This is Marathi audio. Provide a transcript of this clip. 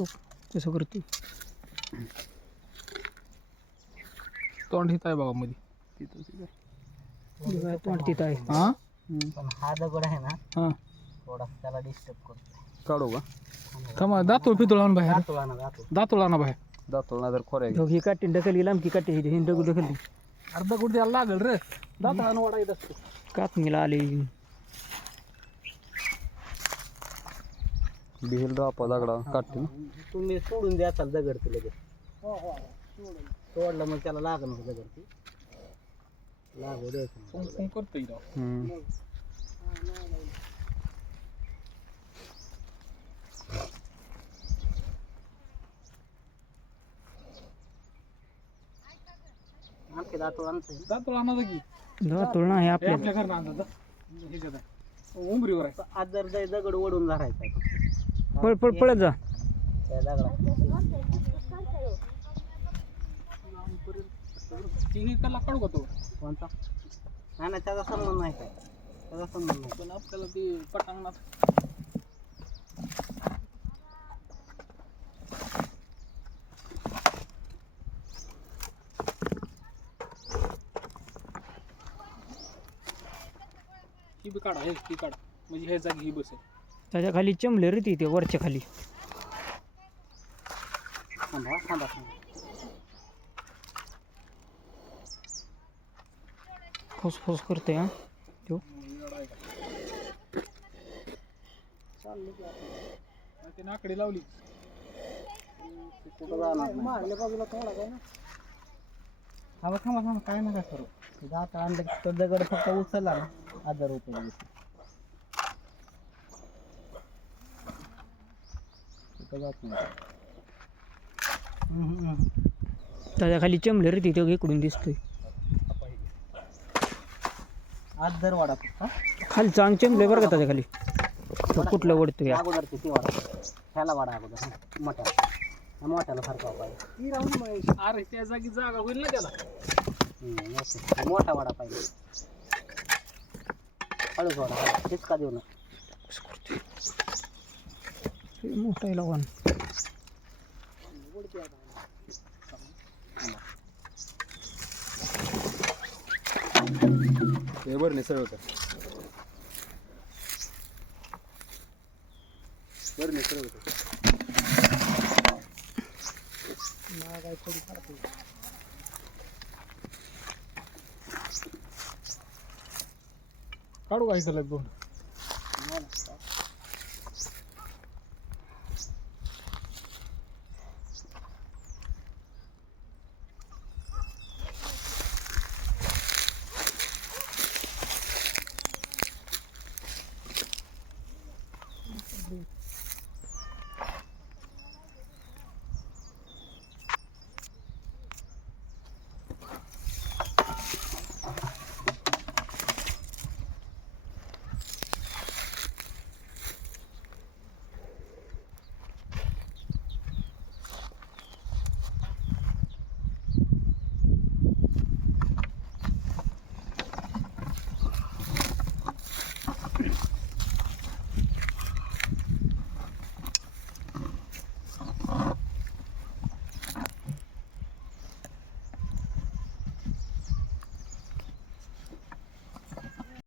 तो तसं करतो. तोंड हित आहे बघा मध्ये बघा, तोंड तिथं आहे. हा पण हा दगड आहे ना हा थोडा त्याला डिस्टर्ब करतो. काढू का थांबा दातोळ पितोळ आण बाहेर दातोळा ना दातोळ. दातोळ आणा बाहेर दातोळ ना जर खोऱ्या ही काठी ढकलली लांबकी काठी ही दगड ढकलली अर्धा कुठे त्याला लागल रे दातोळ आणा वाडा येत असतो. कापणीला आली. बिहिल रापा दगडा काढते ना तुम्ही सोडून द्या चाल दगड ते लगेच. सोडलं मग त्याला लागणार दगड ती लागू द्यायचं. करतोय आणखी दातोळ आणतोय. दातोळ आणा की दातोळ नाही आपल्या आपल्या घरनं आणतात ह्याच्यात उंबरीवर आहे. आज जर दगड ओढून धरायचा आहे. पळ पळ पळत जा. त्या दगडा ही त्याला काढू का तो कोणता नाही नाही त्याचा संबंध नाही काय त्याचा संबंध नाही. पण आपल्याला ती पटांगणात ही बी काढा हे ती काढा म्हणजे हे जागी ही बसेल. त्याच्या खाली चमले रे ते वरच्या खाली. थांबा थांबा थांबा. फुसफुस करते हा तो. ती नाकडी लावली कुठं जाणार मारल्या बाजूला थोडा काय ना. थांबा थांबा थांबा काय नका करू. जात आणलं की तो दगड फक्त उचलला ना 1000 रुपये देतो. कुठं जात नाही. त्याच्या खाली चमले रे तो इकडून दिसतोय. आज जर वाडा हा खाली चांग चमले बरं का त्याच्या खाली. तो कुठलं ओढतोय अगोदर किती वाडा ह्याला वाडा अगोदर मोठ्या मोठ्याला सारखा पाहिजे. अरे त्या जागी जागा होईल ना त्याला. मोठा वाडा पाहिजे. हळूच वाडा तितका देऊ ना. मोठा आहे लवण. हे बरं नाही सरळ कर बरं नाही सरळ कर काढू का इथं दोन.